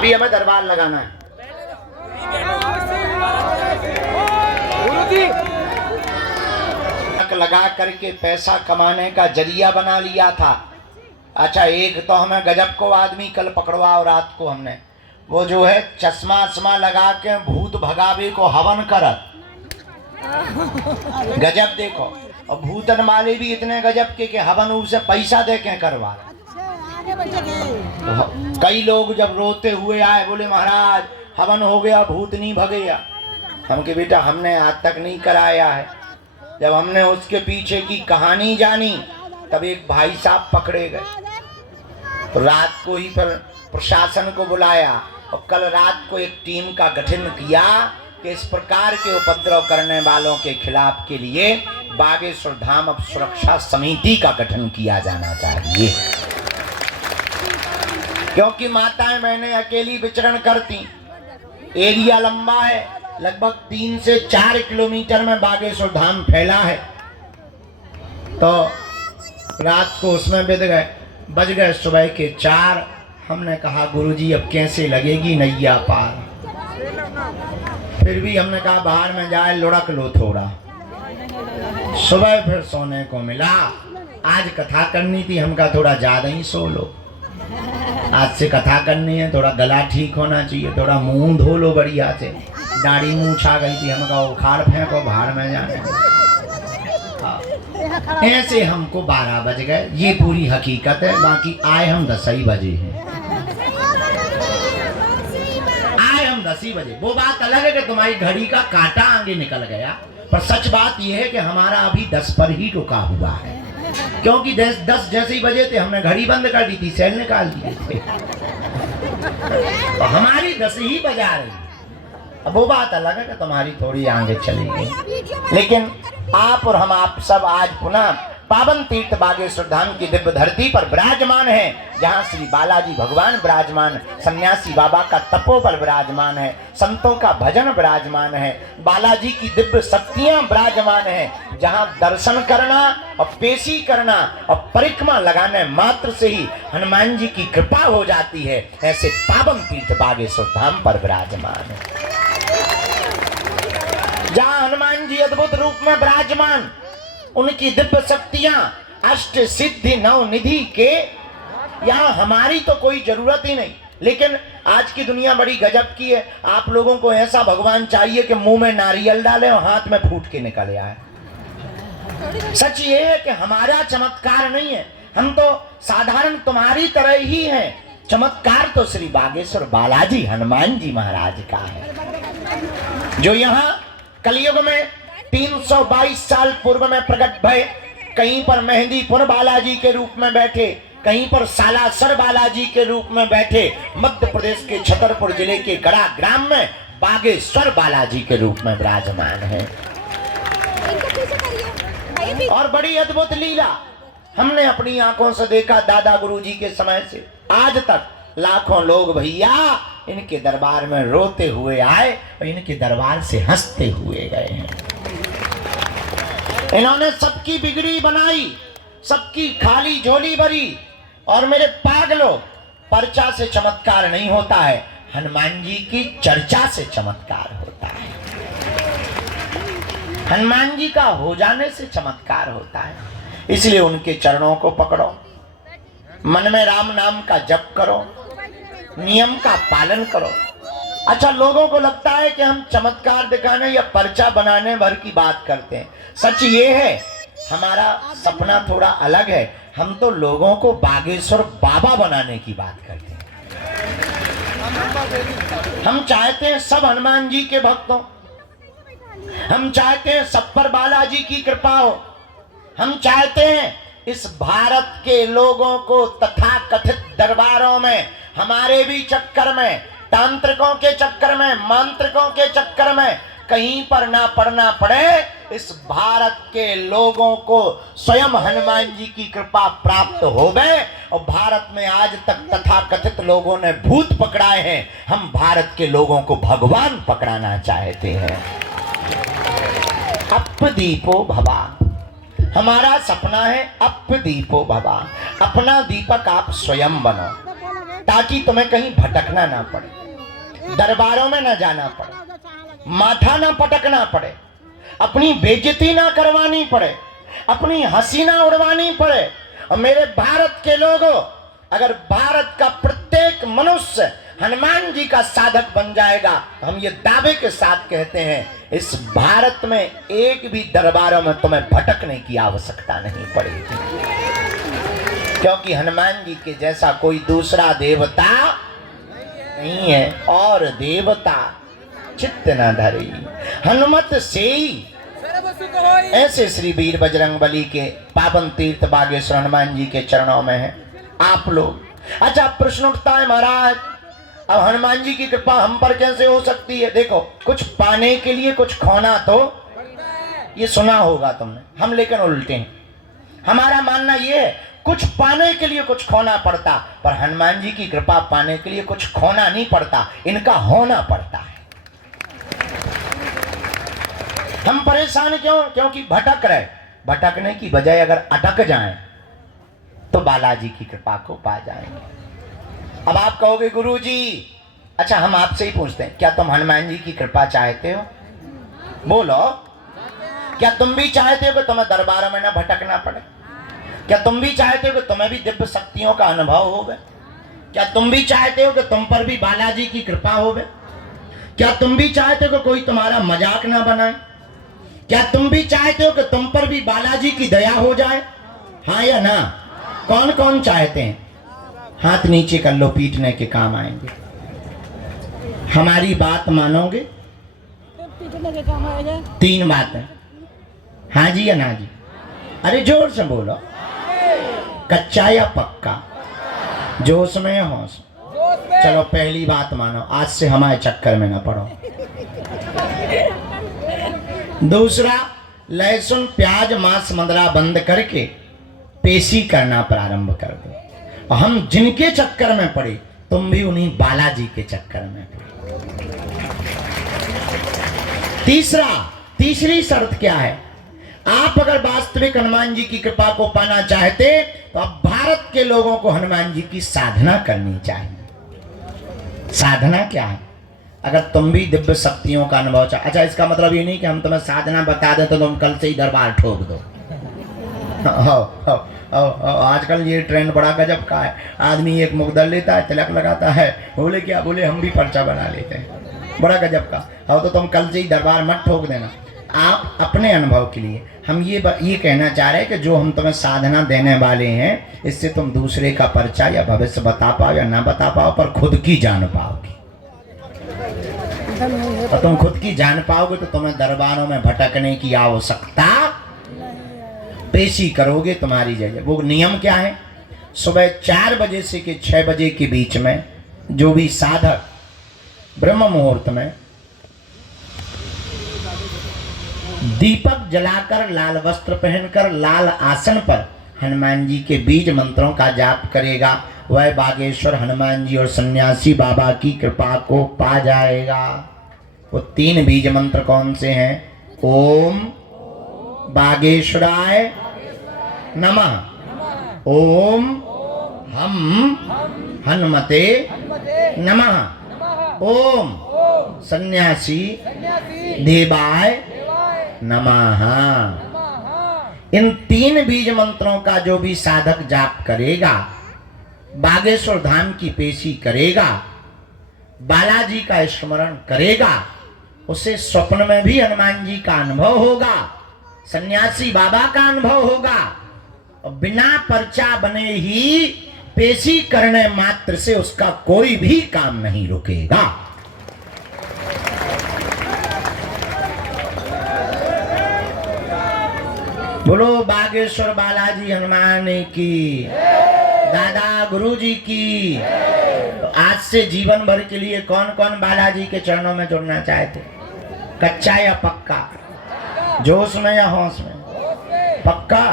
अभी हमें दरबार लगाना है। लगा करके पैसा कमाने का जरिया बना लिया था। अच्छा, एक तो हमें गजब को आदमी कल पकड़वा और रात को हमने वो जो है चश्मा लगा के भूत भगावे को हवन करत। गजब देखो, और भूतन वाले भी इतने गजब के हवन उसे पैसा दे के करवा। कई लोग जब रोते हुए आए बोले महाराज हवन हो गया, भूत नहीं भगेगा। हम के बेटा हमने आज तक नहीं कराया है। जब हमने उसके पीछे की कहानी जानी तब एक भाई साहब पकड़े गए। तो रात को ही पर प्रशासन को बुलाया और कल रात को एक टीम का गठन किया कि इस प्रकार के उपद्रव करने वालों के खिलाफ के लिए बागेश्वर धाम अब सुरक्षा समिति का गठन किया जाना चाहिए। क्योंकि माताएं बहनें अकेली विचरण करती, एरिया लंबा है, लगभग 3 से 4 किलोमीटर में बागेश्वर धाम फैला है। तो रात को उसमें बज गए सुबह के 4। हमने कहा गुरुजी अब कैसे लगेगी नैया पार। फिर भी हमने कहा बाहर में जाए लुढ़क लो थोड़ा। सुबह फिर सोने को मिला। आज कथा करनी थी, हम कहा थोड़ा ज्यादा ही सो लो। आज से कथा करनी है, थोड़ा गला ठीक होना चाहिए, थोड़ा मुंह धो लो बढ़िया से। दाढ़ी मुंह छा गई थी, हम कहा उखाड़ फेंको बाहर में जाने। ऐसे हमको 12 बज गए, ये पूरी हकीकत है। बाकी आए हम 10 ही बजे हैं। आए हम 10 ही बजे। वो बात अलग है कि तुम्हारी घड़ी का कांटा आगे निकल गया, पर सच बात यह है कि हमारा अभी 10 पर ही रुका हुआ है। क्योंकि 10 जैसे ही बजे थे हमने घड़ी बंद कर दी थी, सेल निकाल दिए थे। तो हमारी 10 ही बजा रही। अब वो बात अलग है कि तुम्हारी थोड़ी आगे चली गई। लेकिन आप और हम आप सब आज पुनः पावन तीर्थ बागेश्वर धाम की दिव्य धरती पर विराजमान है, जहाँ श्री बालाजी भगवान विराजमान, सन्यासी बाबा का तपोबल विराजमान है, संतों का भजन विराजमान है, बालाजी की दिव्य शक्तियां विराजमान है, जहाँ दर्शन करना और पेशी करना और परिक्रमा लगाने मात्र से ही हनुमान जी की कृपा हो जाती है। ऐसे पावन तीर्थ बागेश्वर धाम पर विराजमान है, जहाँ हनुमान जी अद्भुत रूप में विराजमान, उनकी दिव्य शक्तियां अष्ट सिद्धि नव निधि के, यहाँ हमारी तो कोई जरूरत ही नहीं। लेकिन आज की दुनिया बड़ी गजब की है। आप लोगों को ऐसा भगवान चाहिए कि मुंह में नारियल डाले और हाथ में फूट के निकल आए। सच ये है कि हमारा चमत्कार नहीं है, हम तो साधारण तुम्हारी तरह ही हैं। चमत्कार तो श्री बागेश्वर बालाजी हनुमान जी महाराज का है, जो यहाँ कलयुग में 322 साल पूर्व में प्रकट भय। कहीं पर मेहंदीपुर बालाजी के रूप में बैठे, कहीं पर सालासर बालाजी के रूप में बैठे, मध्य प्रदेश के छतरपुर जिले के गड़ा ग्राम में बागेश्वर बालाजी के रूप में विराजमान है। और बड़ी अद्भुत लीला हमने अपनी आंखों से देखा। दादा गुरुजी के समय से आज तक लाखों लोग भैया इनके दरबार में रोते हुए आए और इनके दरबार से हंसते हुए गए हैं। इन्होंने सबकी बिगड़ी बनाई, सबकी खाली झोली भरी। और मेरे पागलों, पर्चा से चमत्कार नहीं होता है, हनुमान जी की चर्चा से चमत्कार होता है। हनुमान जी का हो जाने से चमत्कार होता है। इसलिए उनके चरणों को पकड़ो, मन में राम नाम का जप करो, नियम का पालन करो। अच्छा, लोगों को लगता है कि हम चमत्कार दिखाने या पर्चा बनाने भर की बात करते हैं। सच ये है, हमारा सपना थोड़ा अलग है। हम तो लोगों को बागेश्वर बाबा बनाने की बात करते हैं। हम चाहते हैं सब हनुमान जी के भक्त हो, हम चाहते हैं सब पर बालाजी की कृपा हो। हम चाहते हैं इस भारत के लोगों को तथाकथित दरबारों में, हमारे भी चक्कर में, तांत्रिकों के चक्कर में, मांत्रिकों के चक्कर में कहीं पर ना पड़ना पड़े। इस भारत के लोगों को स्वयं हनुमान जी की कृपा प्राप्त हो गए। और भारत में आज तक तथाकथित लोगों ने भूत पकड़ाए हैं, हम भारत के लोगों को भगवान पकड़ाना चाहते हैं। अपदीपो भवा, हमारा सपना है अपदीपो भवा। अपना दीपक आप स्वयं बनो, ताकि तुम्हें कहीं भटकना ना पड़े, दरबारों में ना जाना पड़े, माथा ना पटकना पड़े, अपनी बेइज्जती ना करवानी पड़े, अपनी हंसी ना उड़वानी पड़े। और मेरे भारत के लोगों, अगर भारत का प्रत्येक मनुष्य हनुमान जी का साधक बन जाएगा, हम ये दावे के साथ कहते हैं, इस भारत में एक भी दरबारों में तुम्हें भटकने की आवश्यकता नहीं पड़ेगी, क्योंकि हनुमान जी के जैसा कोई दूसरा देवता नहीं है। और देवता चित्त न धरी हनुमत सेई, ऐसे श्री वीर बजरंगबली के पावन तीर्थ बागेश्वर हनुमान जी के चरणों में है आप लोग। अच्छा, प्रश्न उठता है महाराज, अब हनुमान जी की कृपा हम पर कैसे हो सकती है? देखो, कुछ पाने के लिए कुछ खोना तो, ये सुना होगा तुमने, हम लेकिन उल्टे हैं। हमारा मानना ये है कुछ पाने के लिए कुछ खोना पड़ता, पर हनुमान जी की कृपा पाने के लिए कुछ खोना नहीं पड़ता, इनका होना पड़ता है। हम परेशान क्यों? क्योंकि भटक रहे। भटकने की बजाय अगर अटक जाएं तो बालाजी की कृपा को पा जाएंगे। अब आप कहोगे गुरुजी, अच्छा हम आपसे ही पूछते हैं, क्या तुम हनुमान जी की कृपा चाहते हो? बोलो, क्या तुम भी चाहते हो कि तुम्हें दरबारों में ना भटकना पड़े? क्या तुम भी चाहते हो कि तुम्हें भी दिव्य शक्तियों का अनुभव होवे? क्या तुम भी चाहते हो कि तुम पर भी बालाजी की कृपा होवे? क्या तुम भी चाहते हो कि कोई तुम्हारा मजाक ना बनाए? क्या तुम भी चाहते हो कि तुम पर भी बालाजी की दया हो जाए? हाँ या ना? कौन कौन चाहते हैं? हाथ नीचे कर लो, पीटने के काम आएंगे। हमारी बात मानोगे? पीटने के काम आएगा। 3 बातें, हाँ जी या ना जी? अरे जोर से बोलो, कच्चा या पक्का, जोश में या होश में? चलो पहली बात मानो, आज से हमारे चक्कर में ना पड़ो। दूसरा, लहसुन प्याज मांस मंदरा बंद करके पेशी करना प्रारंभ कर दो। और हम जिनके चक्कर में पड़े, तुम भी उन्हीं बालाजी के चक्कर में पड़े। तीसरी शर्त क्या है? आप अगर वास्तविक हनुमान जी की कृपा को पाना चाहते तो अब भारत के लोगों को हनुमान जी की साधना करनी चाहिए। साधना क्या है? अगर तुम भी दिव्य शक्तियों का अनुभव चाह, अच्छा इसका मतलब ये नहीं कि हम तुम्हें साधना बता दें तो तुम कल से ही दरबार ठोक दो। आजकल ये ट्रेंड बड़ा गजब का है, आदमी एक मुकदर लेता है, तिलक लगाता है, बोले क्या बोले हम भी पर्चा बना लेते हैं, बड़ा गजब का। तो तुम कल से ही दरबार मत ठोक देना। आप अपने अनुभव के लिए हम ये कहना चाह रहे हैं कि जो हम तुम्हें साधना देने वाले हैं, इससे तुम दूसरे का पर्चा या भविष्य बता पाओ या ना बता पाओ, पर खुद की जान पाओगे। और तुम खुद की जान पाओगे तो तुम्हें दरबारों में भटकने की आवश्यकता, पेशी करोगे तुम्हारी जगह। वो नियम क्या है? सुबह 4 बजे से के 6 बजे के बीच में जो भी साधक ब्रह्म मुहूर्त में दीपक जलाकर, लाल वस्त्र पहनकर, लाल आसन पर हनुमान जी के बीज मंत्रों का जाप करेगा, वह बागेश्वर हनुमान जी और सन्यासी बाबा की कृपा को पा जाएगा। वो 3 बीज मंत्र कौन से हैं? ओम बागेश्वराय नमः, ओम हम हनुमते नमः, ओम सन्यासी देवाय नमः। इन 3 बीज मंत्रों का जो भी साधक जाप करेगा, बागेश्वर धाम की पेशी करेगा, बालाजी का स्मरण करेगा, उसे स्वप्न में भी हनुमान जी का अनुभव होगा, सन्यासी बाबा का अनुभव होगा, और बिना पर्चा बने ही पेशी करने मात्र से उसका कोई भी काम नहीं रुकेगा। बोलो बागेश्वर बालाजी हनुमान की, दादा गुरुजी की। तो आज से जीवन भर के लिए कौन कौन बालाजी के चरणों में जुड़ना चाहते? कच्चा या पक्का? जोश में या होश में? पक्का?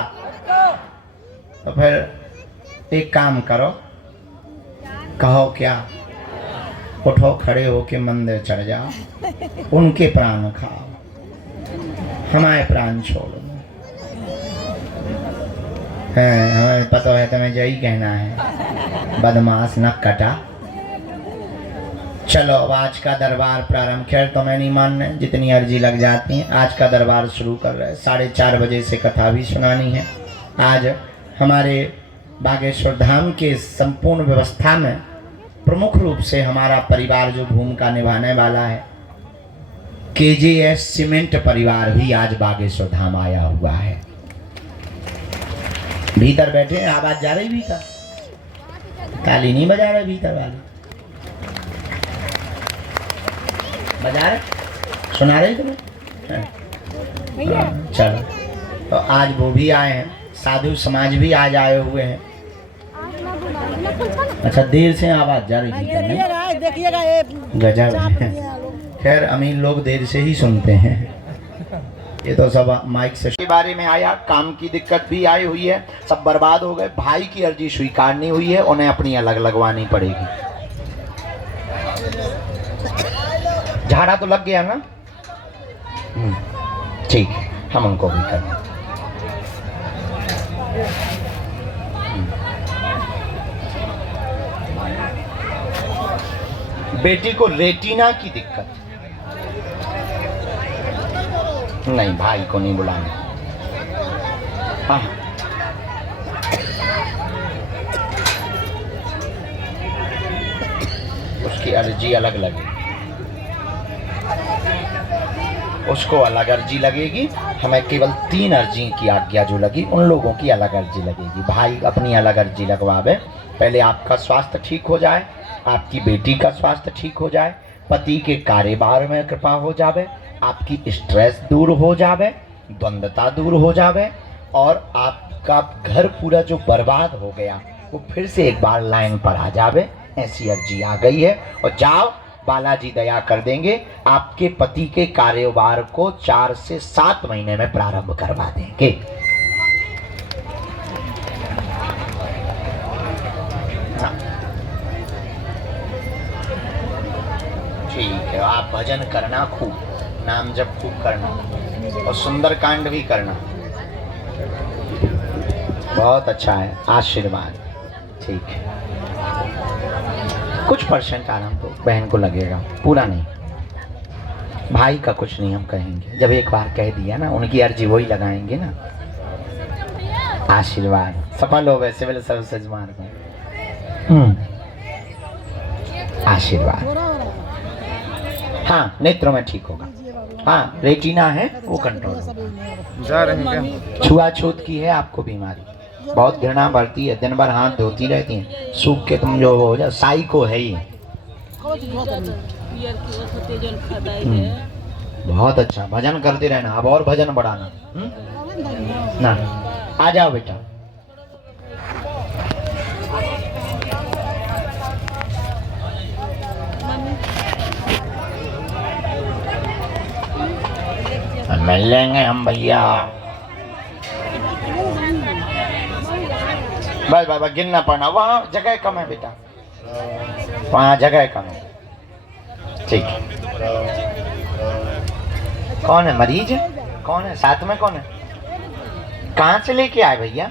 तो फिर एक काम करो, कहो क्या, उठो, खड़े होके मंदिर चढ़ जाओ, उनके प्राण खाओ, हमारे प्राण छोड़ो। हमें पता है, तुम्हें यही कहना है, बदमाश न कटा। चलो अब आज का दरबार प्रारंभ। खैर तुम्हें नहीं मानना, जितनी अर्जी लग जाती है। आज का दरबार शुरू कर रहे हैं। 4:30 बजे से कथा भी सुनानी है। आज हमारे बागेश्वर धाम के संपूर्ण व्यवस्था में प्रमुख रूप से हमारा परिवार जो भूमिका निभाने वाला है, KJS सीमेंट परिवार भी आज बागेश्वर धाम आया हुआ है। भीतर बैठे हैं, आवाज जा रही भीतर, ताली नहीं बजा रहे भीतर वाले, बजा रहे, सुना रहे तुम्हें। चलो तो आज वो भी आए हैं, साधु समाज भी आज आए हुए हैं। अच्छा देर से आवाज जा रही है, गजब। खैर अमीर लोग देर से ही सुनते हैं, ये तो सब माइक से के बारे में आया। काम की दिक्कत भी आई हुई है, सब बर्बाद हो गए। भाई की अर्जी स्वीकार नहीं हुई है, उन्हें अपनी अलग लगवानी पड़ेगी। झाड़ा तो लग गया ना, ठीक है, हम उनको भी करें। बेटी को रेटिना की दिक्कत, नहीं भाई को नहीं बुलाना। हाँ उसकी अर्जी अलग लगेगी, उसको अलग अर्जी लगेगी। हमें केवल 3 अर्जी की आज्ञा जो लगी, उन लोगों की अलग अर्जी लगेगी। भाई अपनी अलग अर्जी लगवावे। पहले आपका स्वास्थ्य ठीक हो जाए, आपकी बेटी का स्वास्थ्य ठीक हो जाए, पति के कारोबार में कृपा हो जावे, आपकी स्ट्रेस दूर हो जावे, द्वंद्वता दूर हो जावे, और आपका घर पूरा जो बर्बाद हो गया वो फिर से एक बार लाइन पर आ जावे। ऐसी अर्जी आ गई है। और जाओ, बालाजी दया कर देंगे, आपके पति के कारोबार को 4 से 7 महीने में प्रारंभ करवा देंगे। ठीक है, आप भजन करना खूब, नाम जप खूब करना, और सुंदर कांड भी करना। बहुत अच्छा है, आशीर्वाद। ठीक है, कुछ % आराम तो बहन को लगेगा, पूरा नहीं। भाई का कुछ नहीं हम कहेंगे, जब एक बार कह दिया ना, उनकी अर्जी वही लगाएंगे ना। आशीर्वाद सफल हो वैसे वाले सब सजमान में। आशीर्वाद। हाँ, नेत्रों में ठीक होगा। हाँ, रेटिना है वो कंट्रोल होगा। छुआछूत की है आपको बीमारी, बहुत घृणा बढ़ती है, दिन भर हाथ धोती रहती हैं, सूख के तुम जो हो जाए। साई को है ही। बहुत अच्छा, भजन करते रहना, अब और भजन बढ़ाना ना। आ जाओ बेटा। मिल लेंगे हम भैया। बस बाबा गिनना पड़ना, वहाँ जगह कम है बेटा, वहाँ जगह कम है। ठीक है। कौन है मरीज? कौन है साथ में? कौन है? कहाँ से लेके आए भैया?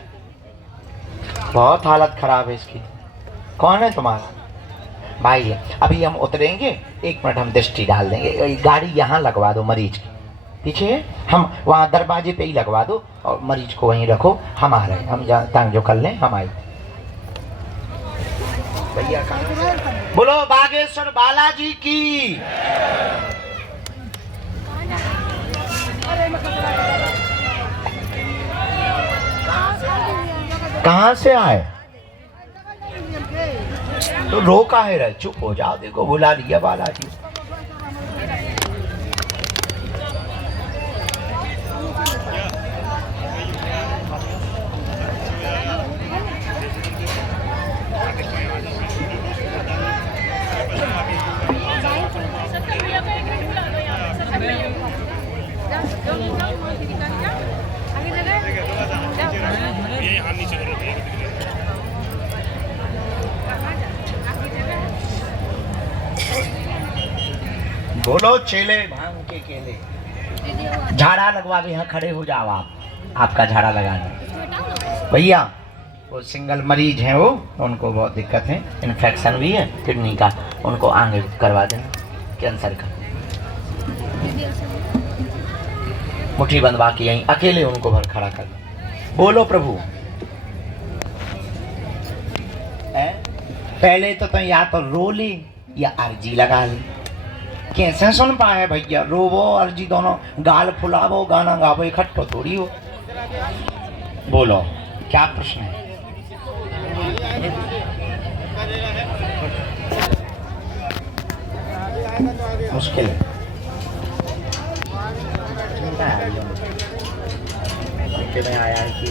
बहुत हालत खराब है इसकी। कौन है तुम्हारा भाई? है अभी हम उतरेंगे, 1 मिनट हम दृष्टि डाल देंगे। गाड़ी यहाँ लगवा दो मरीज की पीछे, हम वहाँ दरवाजे पे ही लगवा दो और मरीज को वहीं रखो। हम आ रहे हैं, हम टांग जो कर लें हम आए। भैया बोलो बागेश्वर बालाजी की। कहाँ से आए? तो रो काहे रहे? चुप हो जाओ, देखो बुला लिया बालाजी। बोलो चेले भांग के केले। झाड़ा लगवा भी, यहाँ खड़े हो जाओ आप, आपका झाड़ा लगा दो। भैया वो सिंगल मरीज हैं, वो उनको बहुत दिक्कत है, इन्फेक्शन भी है किडनी का, उनको आगे करवा देना कैंसर का। मुट्ठी बंधवा के यहीं अकेले उनको भर खड़ा कर। बोलो प्रभु। पहले तो या तो रो ले या अर्जी लगा ले। कैसे सुन पाए भैया? रोवो अर्जी दोनों, गाल फुलावो गाना गावो इकट्ठो थोड़ी हो। बोलो क्या प्रश्न है? मुश्किल है। चिंता है में आया है कि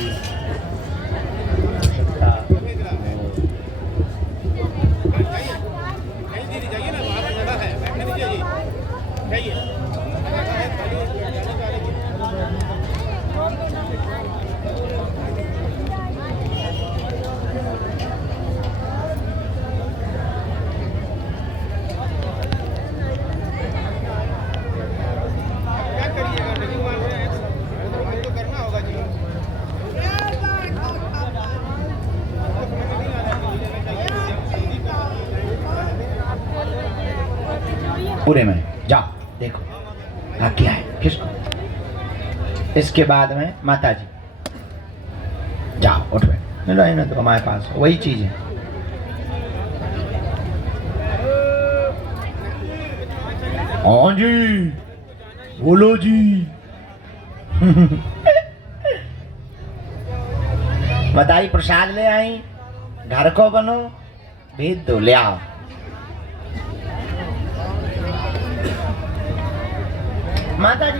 पूरे में जाओ देखो हाँ क्या है किसको। इसके बाद में माता जी जाओ उठ बैठ मिलो तो हमारे पास वही चीज है। हाँ जी बोलो जी। बताई प्रसाद ले आई, घर को बनो भेज दो ले आओ। माता जी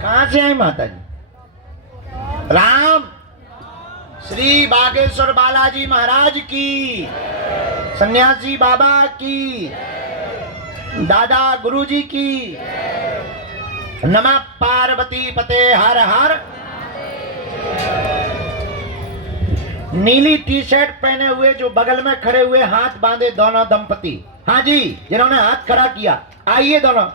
कहाँ से आई माता जी? राम श्री बागेश्वर बालाजी महाराज की, सन्यासी बाबा की, दादा गुरुजी की। नमः पार्वती पते हर हर। नीली टी शर्ट पहने हुए जो बगल में खड़े हुए हाथ बांधे दोनों दंपति, हाँ जी जिन्होंने हाथ खड़ा किया, आइए दोनों।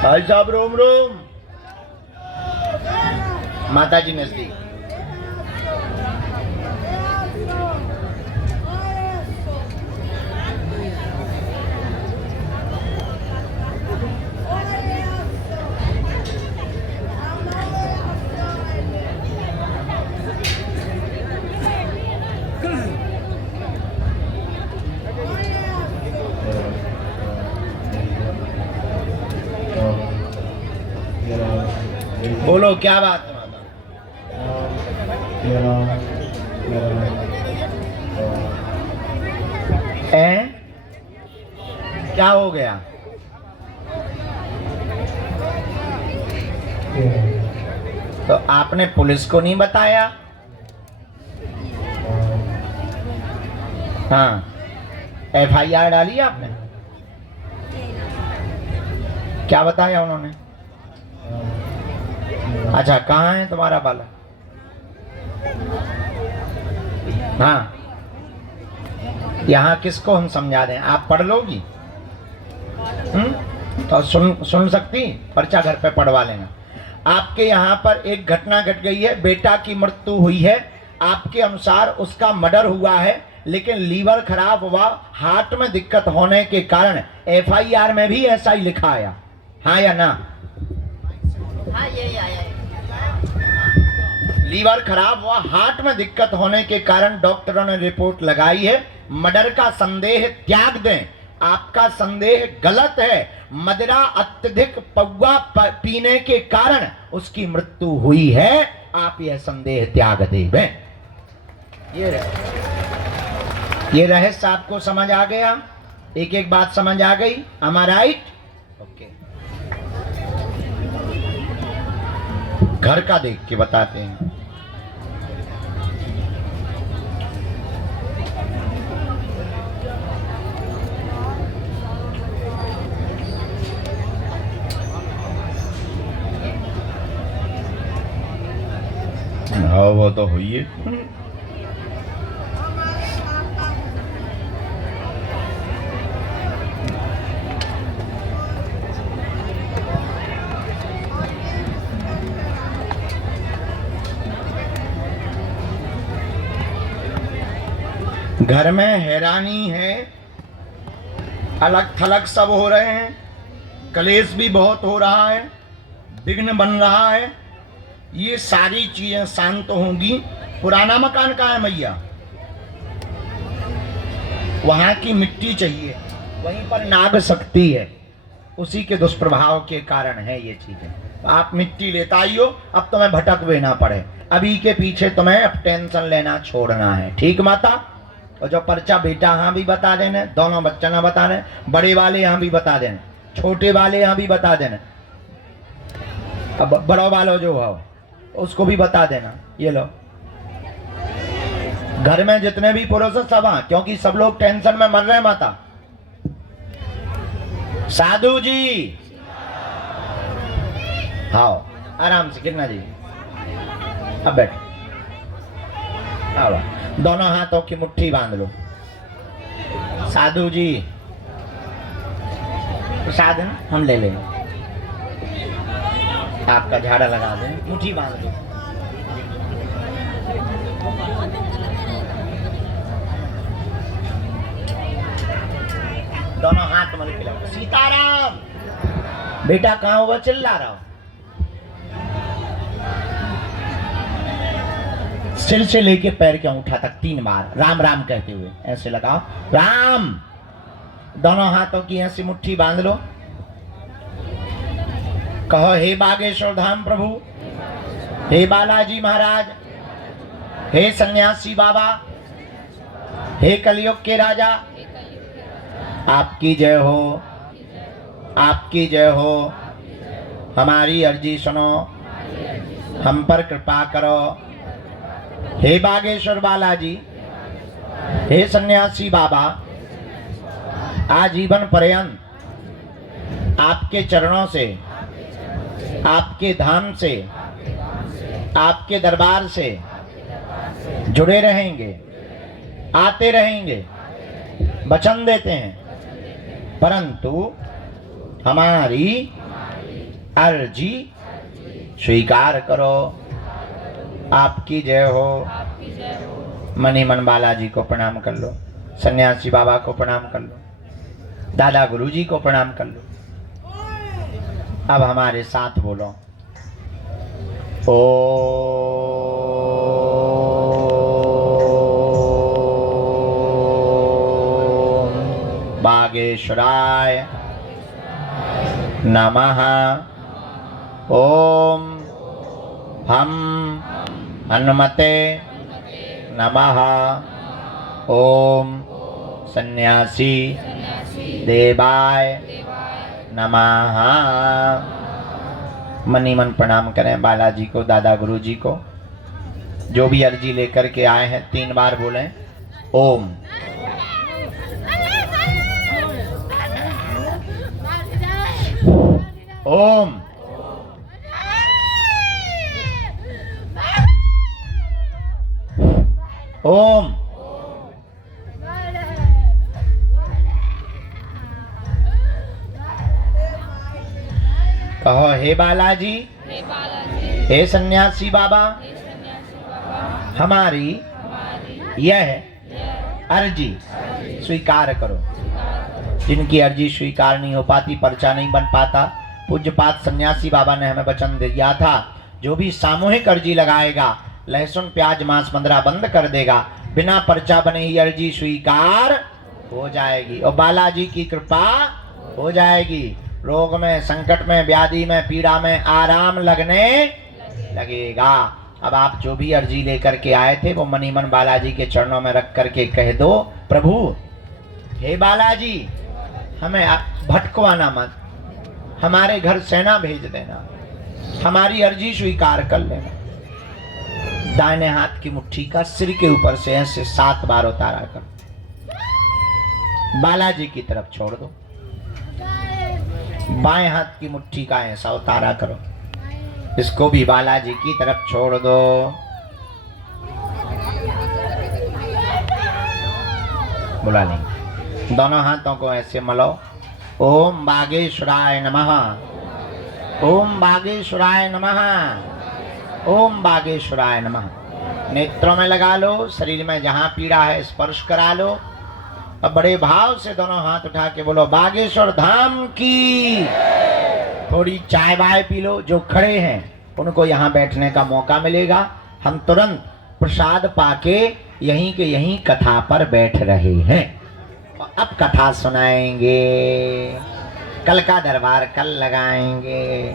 भाई साहब रोम रोम। माता जी नजदीक। बोलो क्या बात है माता? क्या हो गया? तो आपने पुलिस को नहीं बताया? हाँ FIR डाली आपने? क्या बताया उन्होंने? अच्छा कहाँ है तुम्हारा बाला? हाँ यहाँ किसको हम समझा दें? आप पढ़ लोगी? तो सुन सकती? पर्चा घर पे पढ़वा लेना। आपके यहाँ पर एक घटना घट गई है, बेटा की मृत्यु हुई है, आपके अनुसार उसका मर्डर हुआ है, लेकिन लीवर खराब हुआ, हार्ट में दिक्कत होने के कारण FIR में भी ऐसा ही लिखा आया, हाँ या ना? हाँ ये आया। लीवर खराब हुआ, हार्ट में दिक्कत होने के कारण डॉक्टरों ने रिपोर्ट लगाई है। मर्डर का संदेह त्याग दें, आपका संदेह गलत है। मदिरा अत्यधिक पौवा पीने के कारण उसकी मृत्यु हुई है, आप यह संदेह त्याग दें। ये रहस्य आपको समझ आ गया? एक एक बात समझ आ गई? am I right? ओके। घर का देख के बताते हैं। हाँ वो तो हुई है। घर में हैरानी है, अलग थलग सब हो रहे हैं, कलेश भी बहुत हो रहा है, विघ्न बन रहा है। ये सारी चीजें शांत होंगी। पुराना मकान कहाँ है मैया? वहां की मिट्टी चाहिए, वहीं पर नाग शक्ति है, उसी के दुष्प्रभाव के कारण है ये चीजें। आप मिट्टी लेता आइयो, अब तुम्हें भटक भी ना पड़े। अभी के पीछे तुम्हें अब टेंशन लेना छोड़ना है, ठीक माता? और जो पर्चा बेटा यहाँ भी बता देना, दोनों बच्चा ना बता दें, बड़े वाले यहाँ भी बता देना, छोटे वाले यहाँ भी बता देना, अब बड़ो वालों जो हो उसको भी बता देना। ये लो, घर में जितने भी पुरुष सब हैं, क्योंकि सब लोग टेंशन में मर रहे हैं माता। साधु जी आओ, आराम से कितना जी, अब बैठो, आओ, दोनों हाथों की मुट्ठी बांध लो। साधु जी प्रसाद हम ले लेंगे, आपका झाड़ा लगा दें, मुट्ठी बांध लो। दोनों हाथ मल के लगा। सीताराम बेटा कहाँ हुआ, चिल्ला रहा हो? सिर से लेके पैर के अंगूठा तक 3 बार राम राम कहते हुए ऐसे लगाओ, राम। दोनों हाथों की ऐसी मुट्ठी बांध लो। कहो, हे बागेश्वर धाम प्रभु, हे बालाजी महाराज, हे सन्यासी बाबा, हे कलयुग के राजा, आपकी जय हो, आपकी जय हो। हमारी अर्जी सुनो, हम पर कृपा करो। हे बागेश्वर बालाजी, हे सन्यासी बाबा, आजीवन पर्यंत आपके चरणों से, आपके धाम से, आपके दरबार से जुड़े रहेंगे, आते रहेंगे, वचन देते हैं। परंतु हमारी अर्जी स्वीकार करो। आपकी जय हो। मनी मन बालाजी को प्रणाम कर लो, सन्यासी बाबा को प्रणाम कर लो, दादा गुरुजी को प्रणाम कर लो। अब हमारे साथ बोलो, ओ बागेश्वराय नमः। ओम हम हनुमते नमः। ओम सन्यासी देवाय नमः। मनी मन प्रणाम करें बालाजी को, दादा गुरुजी को। जो भी अर्जी लेकर के आए हैं 3 बार बोलें ओम। ओम। ओम। कहो, हे बालाजी, हे सन्यासी बाबा, हमारी यह अर्जी स्वीकार करो। जिनकी अर्जी स्वीकार नहीं हो पाती, पर्चा नहीं बन पाता, पूज्यपात सन्यासी बाबा ने हमें वचन दिया था, जो भी सामूहिक अर्जी लगाएगा, लहसुन प्याज मांस मंदरा बंद कर देगा, बिना पर्चा बने ही अर्जी स्वीकार हो जाएगी और बालाजी की कृपा हो जाएगी। रोग में, संकट में, व्याधि में, पीड़ा में आराम लगने लगेगा। अब आप जो भी अर्जी लेकर के आए थे वो मनी मन बालाजी के चरणों में रख करके कह दो, प्रभु हे बालाजी, हमें भटकवाना मत, हमारे घर सेना भेज देना, हमारी अर्जी स्वीकार कर लेना। दाहिने हाथ की मुट्ठी का सिर के ऊपर से ऐसे 7 बार उतारा कर बालाजी की तरफ छोड़ दो। बाएं हाथ की मुट्ठी का ऐसा उतारा करो, इसको भी बालाजी की तरफ छोड़ दो। बुला लेंगे। दोनों हाथों को ऐसे मलो। ओम बागेश्वराय नमः। ओम बागेश्वराय नमः। ओम बागेश्वराय नमः। नेत्रों में लगा लो, शरीर में जहां पीड़ा है स्पर्श करा लो। अब बड़े भाव से दोनों हाथ उठा के बोलो बागेश्वर धाम की। थोड़ी चाय वाय पी लो। जो खड़े हैं उनको यहाँ बैठने का मौका मिलेगा। हम तुरंत प्रसाद पाके यहीं के यहीं कथा पर बैठ रहे हैं। अब कथा सुनाएंगे। कल का दरबार कल लगाएंगे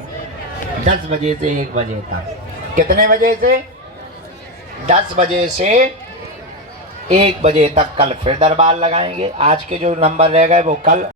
10 बजे से 1 बजे तक। कितने बजे से? 10 बजे से 1 बजे तक कल फिर दरबार लगाएंगे। आज के जो नंबर रह गए वो कल